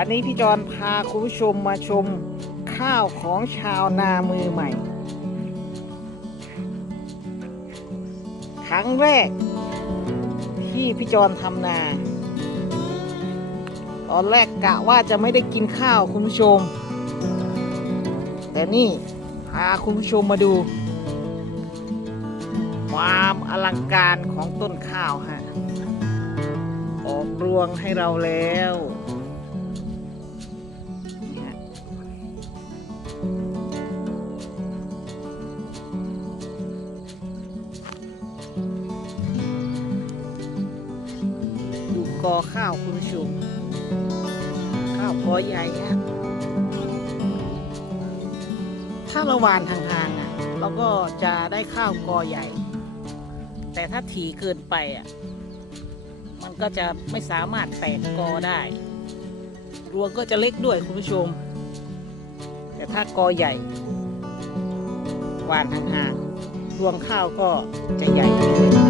วันนี้พี่จอนพาคุณผู้ชมมาชมข้าวของชาวนามือใหม่ ครั้งแรก ที่พี่จอนทำนา ตอนแรกกะว่าจะไม่ได้กินข้าวคุณผู้ชม แต่นี่พาคุณผู้ชมมาดู ความอลังการของต้นข้าวฮะ ออกรวงให้เราแล้ว ข้าวคุณผู้ชมข้าวกอใหญ่ฮะถ้าเราหวานห่างๆอะเราก็จะได้ข้าวกอใหญ่ แต่ถ้าถี่เกินไปอะ มันก็จะไม่สามารถแตกกอได้ รวงก็จะเล็กด้วยคุณผู้ชม แต่ถ้ากอใหญ่หวานห่างๆรวงข้าวก็จะใหญ่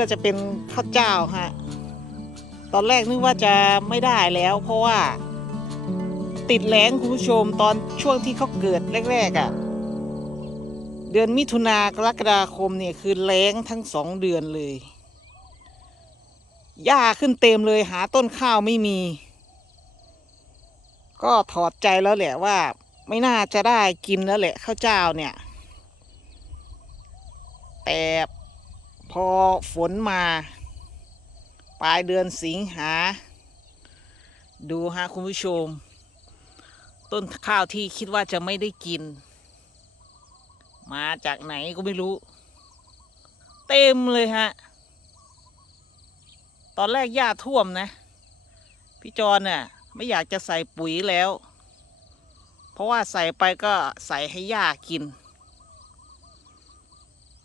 ก็จะเป็นข้าวเจ้าฮะ ตอนแรกนึกว่าจะไม่ได้แล้วเพราะว่าติดแล้งคุณผู้ชมตอนช่วงที่เขาเกิดแรกๆอะ่ะ เดือนมิถุนากรกฎาคมเนี่ยคือแล้งทั้งสองเดือนเลย หญ้าขึ้นเต็มเลยหาต้นข้าวไม่มี ก็ถอดใจแล้วแหละว่า ไม่น่าจะได้กินแล้วแหละข้าวเจ้าเนี่ยแต่ พอฝนมา ปลายเดือนสิงหา ดูฮะคุณผู้ชม ต้นข้าวที่คิดว่าจะไม่ได้กิน มาจากไหนก็ไม่รู้ เต็มเลยฮะ ตอนแรกหญ้าท่วมนะ พี่จอนน่ะไม่อยากจะใส่ปุ๋ยแล้ว เพราะว่าใส่ไปก็ใส่ให้หญ้ากิน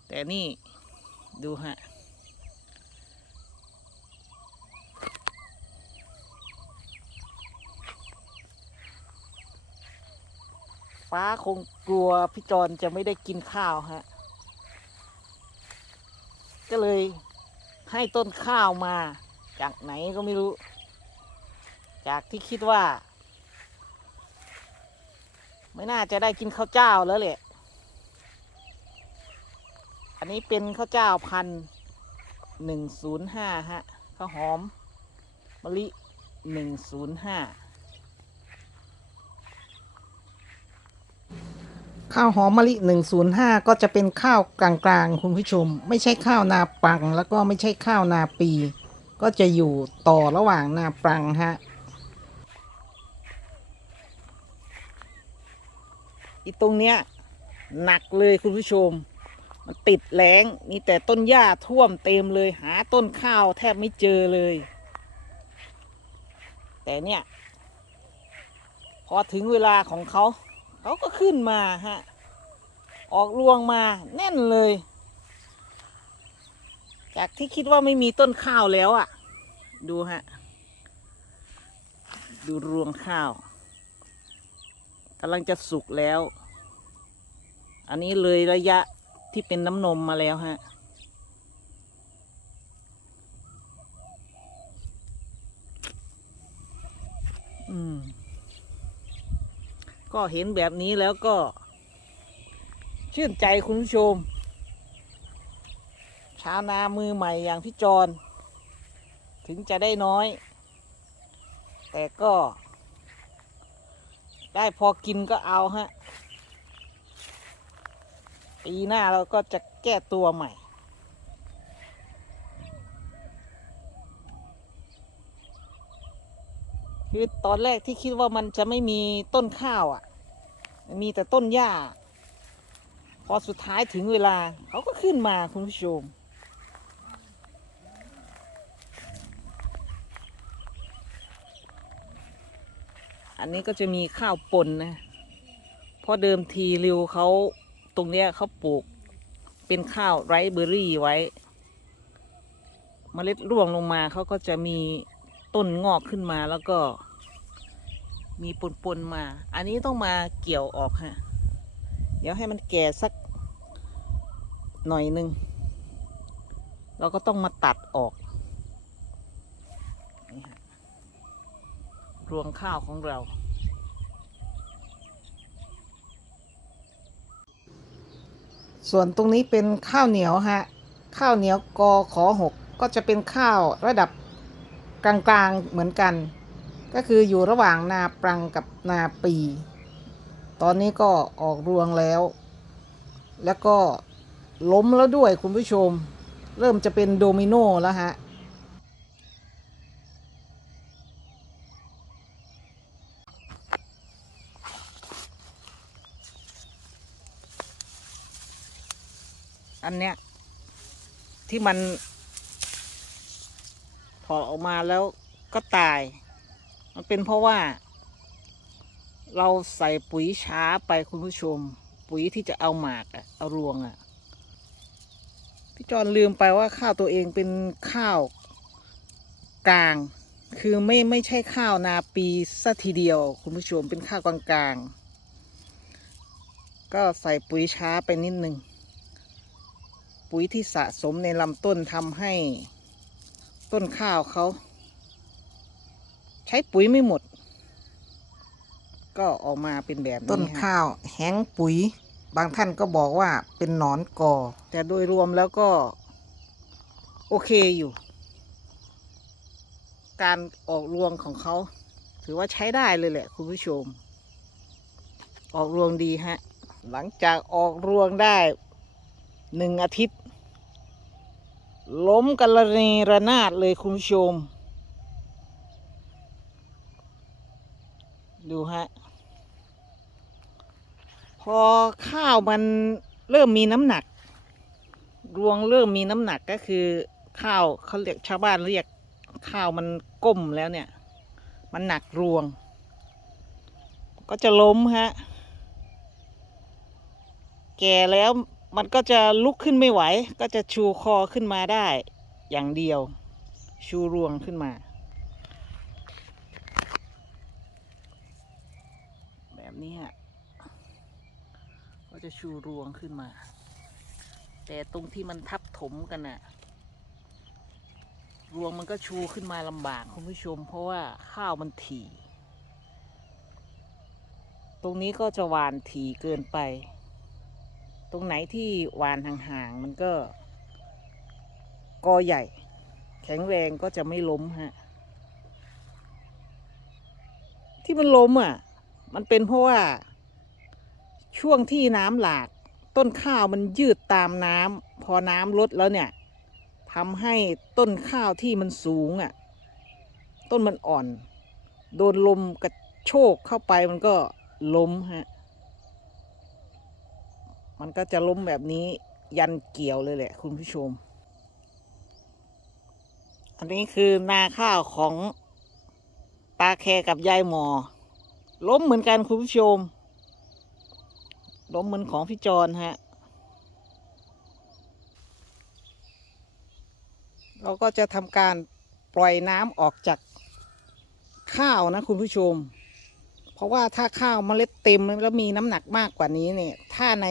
แต่นี่ ดูฮะ ฟ้าคงกลัวพี่จอนจะไม่ได้กินข้าวฮะ ก็เลยให้ต้นข้าวมา จากไหนก็ไม่รู้ จากที่คิดว่า ไม่น่าจะได้กินข้าวเจ้าแล้วแหละ อันนี้เป็นข้าวเจ้าพันหนึ่งศูนย์ห้าฮะข้าวหอมมะลิหนึ่งศูนย์ห้าข้าวหอมมะลิหนึ่งศูนย์ห้าก็จะเป็นข้าวกลางๆ คุณผู้ชม ไม่ใช่ข้าวนาปัง แล้วก็ไม่ใช่ข้าวนาปี ก็จะอยู่ต่อระหว่างนาปังฮะ อีตรงเนี้ยหนักเลยคุณผู้ชม มันติดแล้งมีแต่ต้นหญ้าท่วมเต็มเลย หาต้นข้าวแทบไม่เจอเลย แต่เนี่ย พอถึงเวลาของเขา เขาก็ขึ้นมาฮะ ออกรวงมาแน่นเลย จากที่คิดว่าไม่มีต้นข้าวแล้วอะ่ะ ดูฮะ ดูรวงข้าวกำลังจะสุกแล้ว อันนี้เลยระยะ ที่เป็นน้ำนมมาแล้วฮะ อืม ก็เห็นแบบนี้แล้วก็ ชื่นใจคุณผู้ชม ชาวนามือใหม่อย่างพี่จร ถึงจะได้น้อย แต่ก็ ได้พอกินก็เอาฮะ ปีหน้าเราก็จะแก้ตัวใหม่ คือตอนแรกที่คิดว่ามันจะไม่มีต้นข้าวอะ มีแต่ต้นหญ้า พอสุดท้ายถึงเวลาเขาก็ขึ้นมาคุณผู้ชมอันนี้ก็จะมีข้าวปนนะ เพราะเดิมทีริวเขา ตรงเนี้ยเขาปลูกเป็นข้าวไรซ์เบอร์รี่ไว้เมล็ดร่วงลงมาเขาก็จะมีต้นงอกขึ้นมาแล้วก็ มีปนๆมา อันนี้ต้องมาเกี่ยวออกฮะ เดี๋ยวให้มันแก่สักหน่อยหนึ่งเราก็ต้องมาตัดออกรวงข้าวของเรา ส่วนตรงนี้เป็นข้าวเหนียวฮะ ข้าวเหนียวกอขอหกก็จะเป็นข้าวระดับกลางๆเหมือนกัน ก็คืออยู่ระหว่างนาปรังกับนาปี ตอนนี้ก็ออกรวงแล้ว แล้วก็ล้มแล้วด้วยคุณผู้ชม เริ่มจะเป็นโดมิโนแล้วฮะ อันเนี้ย ที่มันถอดออกมาแล้วก็ตาย มันเป็นเพราะว่า เราใส่ปุ๋ยช้าไปคุณผู้ชม ปุ๋ยที่จะเอาหมากอะเอารวงอะพี่จอนลืมไปว่าข้าวตัวเองเป็นข้าวกลาง คือไม่ไม่ใช่ข้าวนาปีซะทีเดียว คุณผู้ชมเป็นข้าวกลางๆก็ใส่ปุ๋ยช้าไปนิดนึง ปุ๋ยที่สะสมในลำต้นทำให้ต้นข้าวเขา ใช้ปุ๋ยไม่หมด ก็ออกมาเป็นแบบนี้ต้นฮะข้าวแห้งปุ๋ย บางท่านก็บอกว่าเป็นหนอนกอ แต่โดยรวมแล้วก็ โอเคอยู่ การออกรวงของเขา ถือว่าใช้ได้เลยแหละ คุณผู้ชม ออกรวงดีฮะ หลังจากออกรวงได้หนึ่งอาทิตย์ ล้มกันระเนระนาดเลยคุณผู้ชม ดูฮะ พอข้าวมันเริ่มมีน้ำหนัก รวงเริ่มมีน้ำหนักก็คือข้าวเขาเรียกชาวบ้านเรียกข้าวมันก้มแล้วเนี่ย มันหนักรวง ก็จะล้มฮะ แก่แล้ว มันก็จะลุกขึ้นไม่ไหว ก็จะชูคอขึ้นมาได้ อย่างเดียว ชูรวงขึ้นมา แบบนี้ก็จะชูรวงขึ้นมา แต่ตรงที่มันทับถมกันน่ะ รวงมันก็ชูขึ้นมาลำบากคุณผู้ชม เพราะว่าข้าวมันถี่ ตรงนี้ก็จะหวานถี่เกินไป รงไหนที่หวานห่างๆมันก็กอใหญ่ แข็งแรงก็จะไม่ล้มฮะ ที่มันล้มอะ มันเป็นเพราะว่า ช่วงที่น้ำหลาก ต้นข้าวมันยืดตามน้ำพอน้ำลดแล้วเนี่ยทำให้ต้นข้าวที่มันสูงอะ ต้นมันอ่อน โดนลมกระโชกเข้าไปมันก็ล้มฮะ มันก็จะล้มแบบนี้ยันเกี่ยวเลยแหละ คุณผู้ชม อันนี้คือนาข้าวของตาแคกับยายหมอ ล้มเหมือนกันคุณผู้ชม ล้มเหมือนของพี่จอนฮะ เราก็จะทำการปล่อยน้ำออกจากข้าวนะคุณผู้ชม เพราะว่าถ้าข้าวเมล็ดเต็มแล้วมีน้ำหนักมากกว่านี้เนี่ย ถ้าใน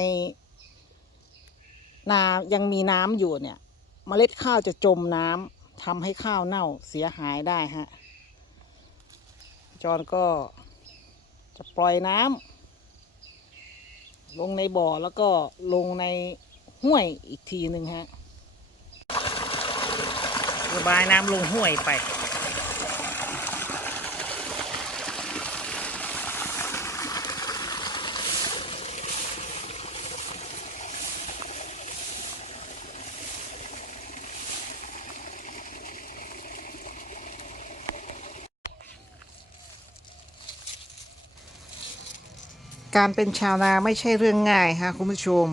นายังมีน้ำอยู่เนี่ยเมล็ดข้าวจะจมน้ำทำให้ข้าวเน่าเสียหายได้ฮะจอนก็จะปล่อยน้ำลงในบ่อแล้วก็ลงในห้วยอีกทีหนึ่งฮะระบายน้ำลงห้วยไป การเป็นชาวนาไม่ใช่เรื่องง่ายฮะคุณผู้ชม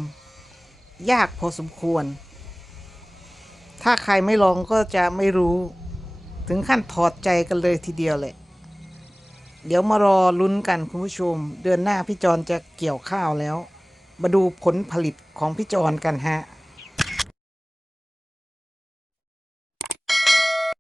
ยากพอสมควร ถ้าใครไม่ลองก็จะไม่รู้ ถึงขั้นถอดใจกันเลยทีเดียวเลย เดี๋ยวมารอลุ้นกันคุณผู้ชม เดือนหน้าพี่จอนจะเกี่ยวข้าวแล้ว มาดูผลผลิตของพี่จอนกันฮะ